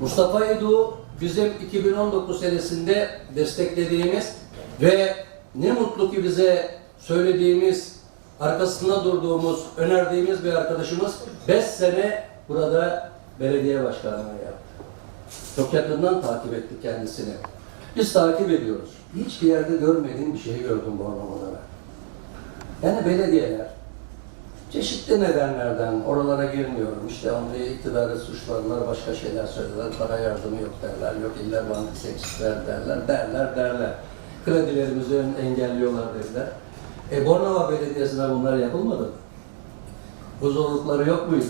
Mustafa Edu bizim 2019 senesinde desteklediğimiz ve ne mutlu ki bize söylediğimiz, arkasında durduğumuz, önerdiğimiz bir arkadaşımız 5 sene burada belediye başkanlığı yaptı. Çok yakından takip ettik kendisini. Biz takip ediyoruz. Hiçbir yerde görmediğim bir şeyi gördüm bu anlamda ben. Yani belediyeler çeşitli nedenlerden oralara girmiyorum. İşte onu iktidarı suçlarlar, başka şeyler söylerler, para yardımı yok derler, yok iller bankası eksikler derler, derler, derler. Kredilerimizi engelliyorlar dediler. E Bornova Belediyesi'ne bunlar yapılmadı mı? Bu zorlukları yok muydu?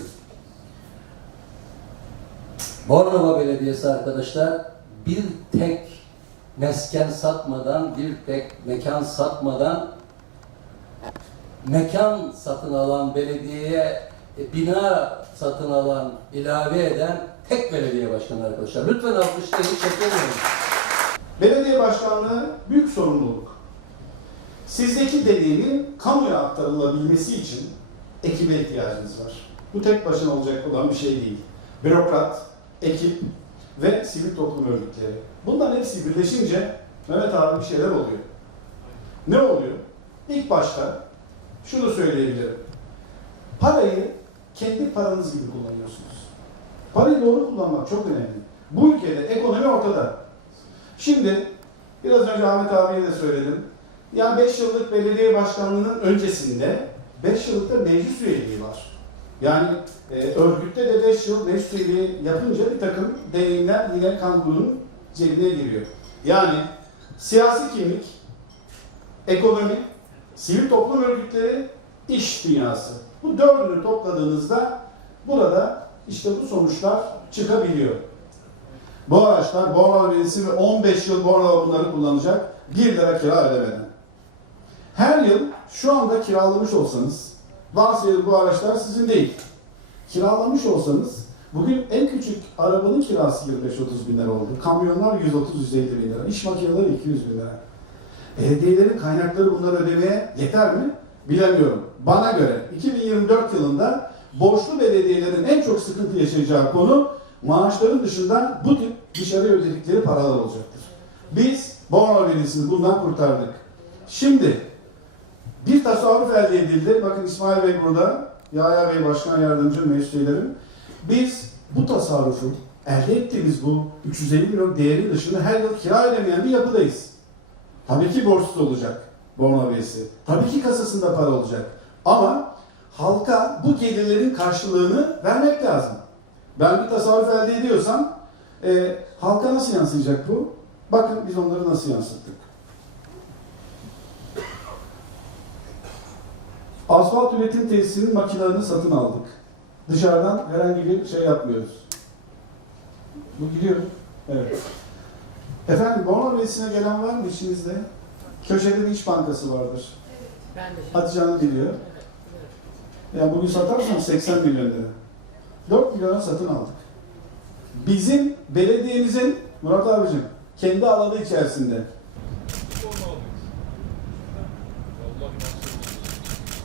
Bornova Belediyesi arkadaşlar bir tek mesken satmadan, bir tek mekan satmadan mekan satın alan belediyeye e, bina satın alan, ilave eden tek belediye başkanı arkadaşlar. Lütfen alkışlayın, çekemiyorum. Belediye başkanlığı büyük sorumluluk. Sizdeki deneyimin kamuya aktarılabilmesi için ekibe ihtiyacınız var. Bu tek başına olacak olan bir şey değil. Bürokrat, ekip ve sivil toplum örgütleri. Bunların hepsi birleşince Mehmet abi bir şeyler oluyor. Ne oluyor? İlk başta şunu söyleyebilirim. Parayı kendi paranız gibi kullanıyorsunuz. Parayı doğru kullanmak çok önemli. Bu ülkede ekonomi ortada. Şimdi biraz önce Ahmet abiye de söyledim. Yani 5 yıllık belediye başkanlığının öncesinde 5 yıllık da meclis üyeliği var. Yani e, örgütte de 5 yıl meclis üyeliği yapınca bir takım deneyimler yine kangunun cebine giriyor. Yani siyasi kimlik, ekonomi, sivil toplum örgütleri, iş dünyası. Bu dördünü topladığınızda burada işte bu sonuçlar çıkabiliyor. Bu araçlar Bornova Belediyesi ve 15 yıl Bornova bunları kullanacak. 1 lira kira ödemeden. Her yıl şu anda kiralamış olsanız, varsayalım bu araçlar sizin değil. Kiralamış olsanız, bugün en küçük arabanın kirası 25-30 bin lira oldu. Kamyonlar 130-150 bin lira, iş makineleri 200 bin lira. Belediyelerin kaynakları bunları ödemeye yeter mi? Bilemiyorum. Bana göre 2024 yılında borçlu belediyelerin en çok sıkıntı yaşayacağı konu maaşların dışında bu tip dışarıya ödedikleri paralar olacaktır. Biz Bornova Belediyesi'ni bundan kurtardık. Şimdi bir tasarruf elde edildi. Bakın İsmail Bey burada, Yahya Bey Başkan Yardımcı Meclis. Biz bu tasarrufu elde ettiğimiz bu 350 milyon değeri dışında her yıl kira ödemeyen bir yapıdayız. Tabii ki borçsuz olacak Bornova Belediyesi. Tabii ki kasasında para olacak. Ama halka bu gelirlerin karşılığını vermek lazım. Ben bir tasarruf elde ediyorsam e, halka nasıl yansıyacak bu? Bakın biz onları nasıl yansıttık. Asfalt üretim tesisinin makinelerini satın aldık. Dışarıdan herhangi bir şey yapmıyoruz. Bu gidiyor. Evet. Efendim Bornova Meclisi'ne gelen var mı içinizde? Köşede bir iş bankası vardır. Ben de. Şey- Hatice Hanım biliyor. Yani bugün satarsam 80 milyon lira. 4 milyona satın aldık. Bizim belediyemizin, Murat abicim, kendi alanı içerisinde.